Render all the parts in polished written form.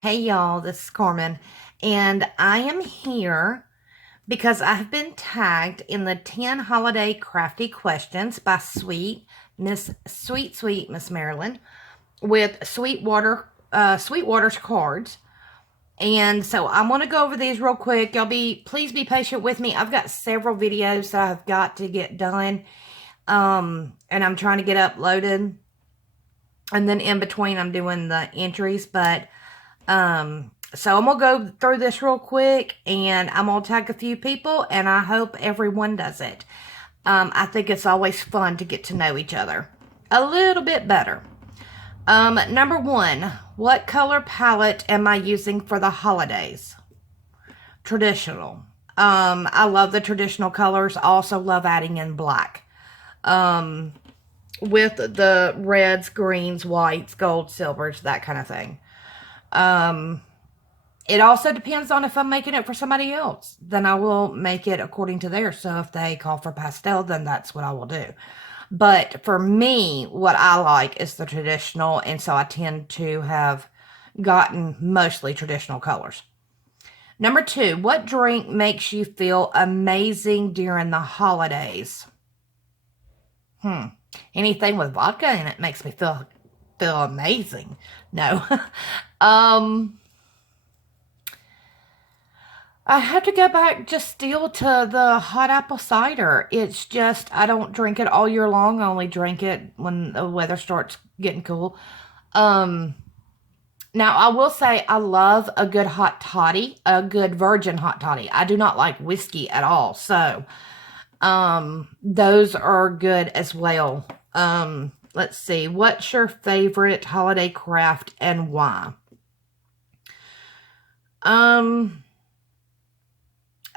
Hey y'all, this is Carmen, and I am here because I've been tagged in the 10 Holiday Crafty Questions by Sweet Miss Marilyn with Sweetwater's cards. And so I'm going to go over these real quick. Please be patient with me. I've got several videos that I've got to get done, and I'm trying to get uploaded. And then in between, I'm doing the entries, so I'm going to go through this real quick, and I'm going to tag a few people, and I hope everyone does it. I think it's always fun to get to know each other a little bit better. Number one, what color palette am I using for the holidays? Traditional. I love the traditional colors. I also love adding in black. With the reds, greens, whites, gold, silvers, that kind of thing. It also depends on if I'm making it for somebody else. Then I will make it according to theirs. So if they call for pastel, then that's what I will do. But for me, what I like is the traditional. And so I tend to have gotten mostly traditional colors. Number two, what drink makes you feel amazing during the holidays? Anything with vodka in it makes me feel amazing. No. I have to go back just still to the hot apple cider. It's just, I don't drink it all year long. I only drink it when the weather starts getting cool. Now, I will say I love a good hot toddy, a good virgin hot toddy. I do not like whiskey at all. So, those are good as well. Let's see. What's your favorite holiday craft and why?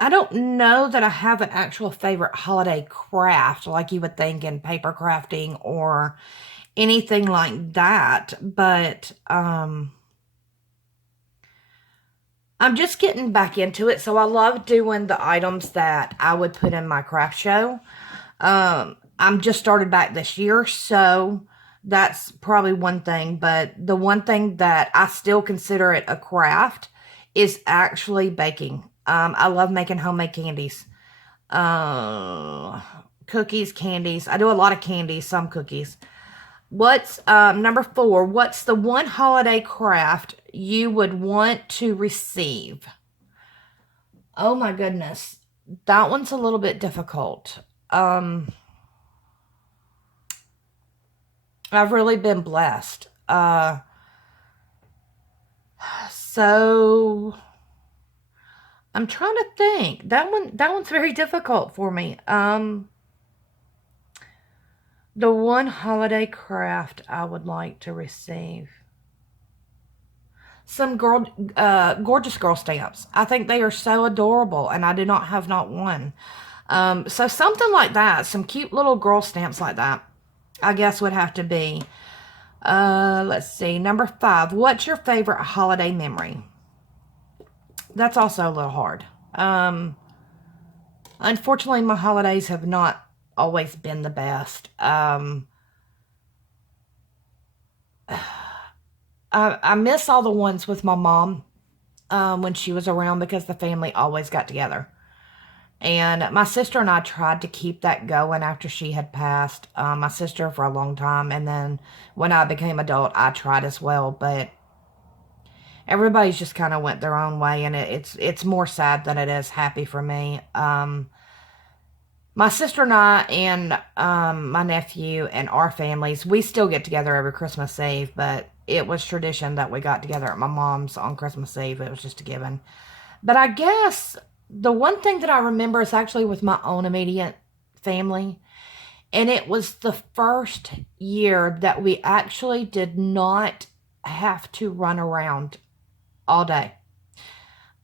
I don't know that I have an actual favorite holiday craft like you would think in paper crafting or anything like that, but I'm just getting back into it. So I love doing the items that I would put in my craft show. I'm just started back this year, so that's probably one thing, but the one thing that I still consider it a craft is actually baking. I love making homemade candies. Cookies, candies. I do a lot of candies, some cookies. What's number four? What's the one holiday craft you would want to receive? Oh my goodness. That one's a little bit difficult. I've really been blessed. So I'm trying to think. That one's very difficult for me. The one holiday craft I would like to receive. Some gorgeous girl stamps. I think they are so adorable, and I do not have not one. So something like that, some cute little girl stamps like that, I guess would have to be. Let's see. Number five, what's your favorite holiday memory? That's also a little hard. Unfortunately, my holidays have not always been the best. I miss all the ones with my mom when she was around because the family always got together. And my sister and I tried to keep that going after she had passed. My sister for a long time. And then when I became adult, I tried as well. But everybody's just kind of went their own way. And it's more sad than it is happy for me. My sister and I and my nephew and our families, we still get together every Christmas Eve, but it was tradition that we got together at my mom's on Christmas Eve. It was just a given. But I guess the one thing that I remember is actually with my own immediate family, and it was the first year that we actually did not have to run around all day.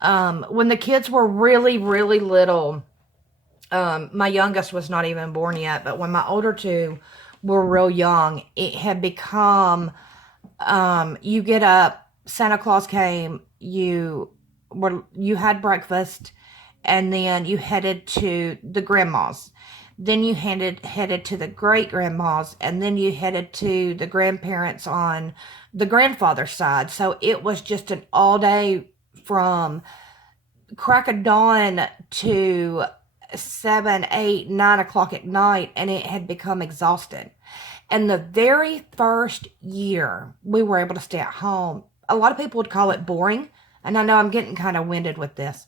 When the kids were really, really little, my youngest was not even born yet, but when my older two were real young, it had become, you get up, Santa Claus came, you had breakfast, and then you headed to the grandma's. Then you headed to the great grandmas, and then you headed to the grandparents on the grandfather's side. So it was just an all day from crack of dawn to 7, 8, 9 o'clock at night, and it had become exhausted. And the very first year we were able to stay at home, a lot of people would call it boring. And I know I'm getting kind of winded with this.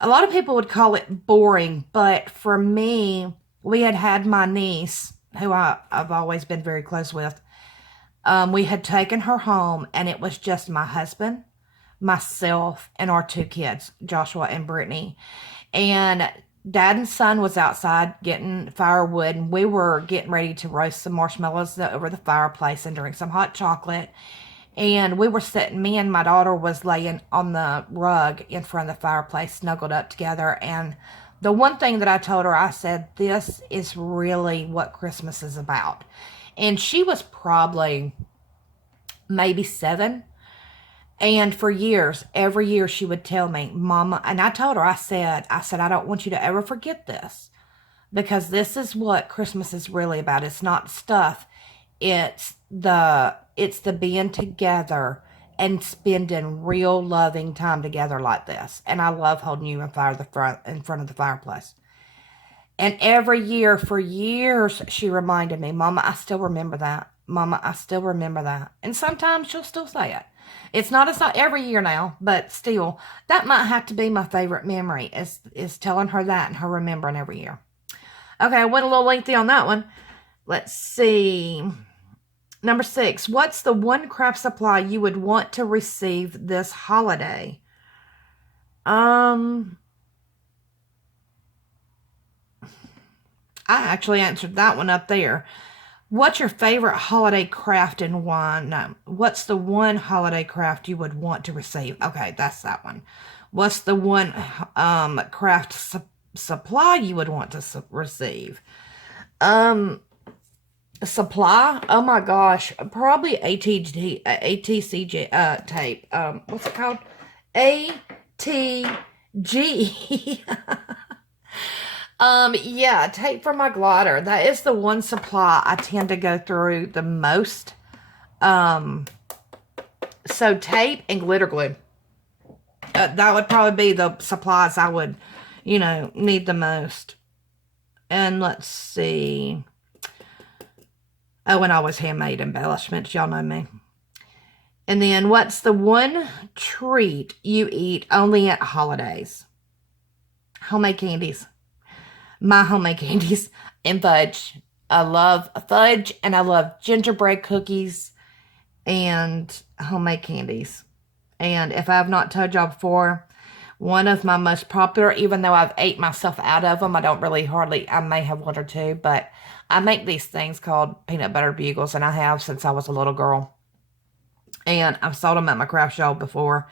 A lot of people would call it boring, but for me, we had my niece, who I've always been very close with. We had taken her home, and it was just my husband, myself, and our 2 kids, Joshua and Brittany. And Dad and son was outside getting firewood, and we were getting ready to roast some marshmallows over the fireplace and drink some hot chocolate. And we were sitting, me and my daughter was laying on the rug in front of the fireplace, snuggled up together. And the one thing that I told her, I said, this is really what Christmas is about. And she was probably maybe 7. And for years, every year she would tell me, Mama, and I told her, I said, I don't want you to ever forget this, because this is what Christmas is really about. It's not stuff. It's the being together and spending real loving time together like this. And I love holding you in front of the fireplace. And every year for years, she reminded me, Mama, I still remember that. Mama, I still remember that. And sometimes she'll still say it. It's not every year now, but still, that might have to be my favorite memory, is telling her that and her remembering every year. Okay, I went a little lengthy on that one. Let's see. Number 6, what's the one craft supply you would want to receive this holiday? I actually answered that one up there. What's your favorite holiday craft and why? No. What's the one holiday craft you would want to receive? Okay, that's that one. What's the one craft supply you would want to receive? Supply? Oh my gosh. Probably ATCG tape. What's it called? ATG. Yeah, tape for my glider. That is the one supply I tend to go through the most. So tape and glitter glue. That would probably be the supplies I would, need the most. And let's see. Oh, and always handmade embellishments. Y'all know me. And then what's the one treat you eat only at holidays? Homemade candies. My homemade candies and fudge. I love fudge and I love gingerbread cookies and homemade candies. And if I have not told y'all before, one of my most popular, even though I've ate myself out of them, I may have one or two, but I make these things called peanut butter bugles, and I have since I was a little girl. And I've sold them at my craft show before.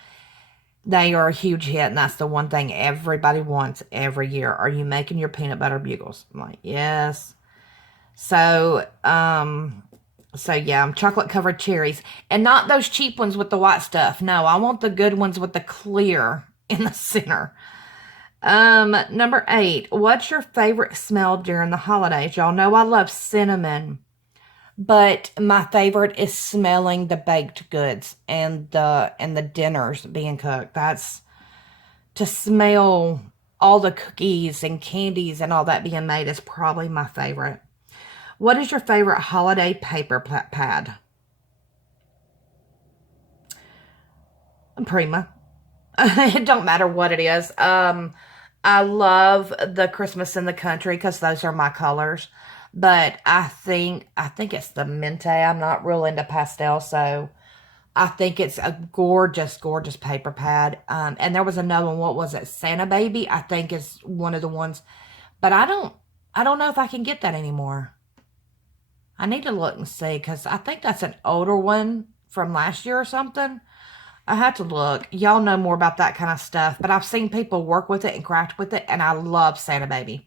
They are a huge hit, and that's the one thing everybody wants every year. Are you making your peanut butter bugles? I'm like, yes. So yeah, chocolate covered cherries, and not those cheap ones with the white stuff. No, I want the good ones with the clear in the center. Number 8, what's your favorite smell during the holidays? Y'all know I love cinnamon. But my favorite is smelling the baked goods and the dinners being cooked. That's to smell all the cookies and candies and all that being made is probably my favorite. What is your favorite holiday paper pad? Prima. It don't matter what it is. I love the Christmas in the Country because those are my colors. But I think it's the Mente. I'm not real into pastel, so I think it's a gorgeous, gorgeous paper pad. And there was another one. What was it? Santa Baby, I think is one of the ones. But I don't know if I can get that anymore. I need to look and see because I think that's an older one from last year or something. I have to look. Y'all know more about that kind of stuff. But I've seen people work with it and craft with it, and I love Santa Baby.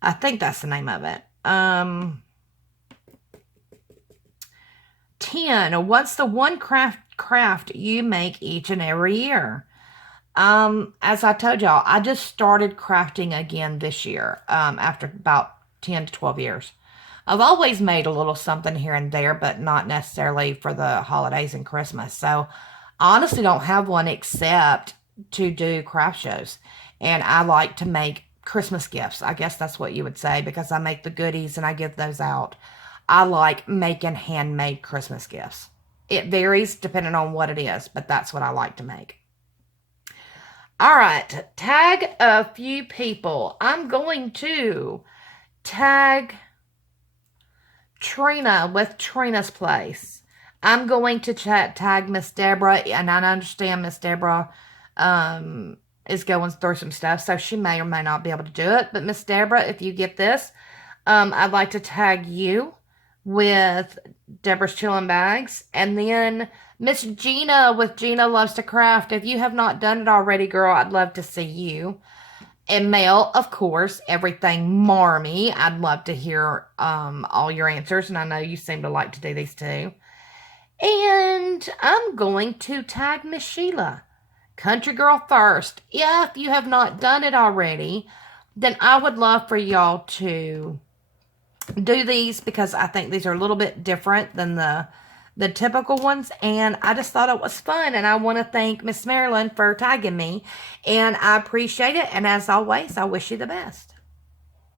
I think that's the name of it. 10. What's the one craft you make each and every year? As I told y'all, I just started crafting again this year, after about 10 to 12 years. I've always made a little something here and there, but not necessarily for the holidays and Christmas. So I honestly don't have one except to do craft shows. And I like to make Christmas gifts. I guess that's what you would say, because I make the goodies and I give those out. I like making handmade Christmas gifts. It varies depending on what it is, but that's what I like to make. All right, tag a few people. I'm going to tag Trina with Trina's Place. I'm going to tag Miss Deborah, and I understand Miss Deborah is going through some stuff, so she may or may not be able to do it. But Miss Deborah, if you get this, I'd like to tag you with Deborah's Chillin' Bags. And then Miss Gina with Gina Loves to Craft. If you have not done it already, girl, I'd love to see you. And Mel, of course, everything Marmy. I'd love to hear all your answers, and I know you seem to like to do these too. And I'm going to tag Miss Sheila, Country Girl First. If you have not done it already, then I would love for y'all to do these, because I think these are a little bit different than the typical ones, and I just thought it was fun, and I want to thank Miss Marilyn for tagging me, and I appreciate it, and as always, I wish you the best.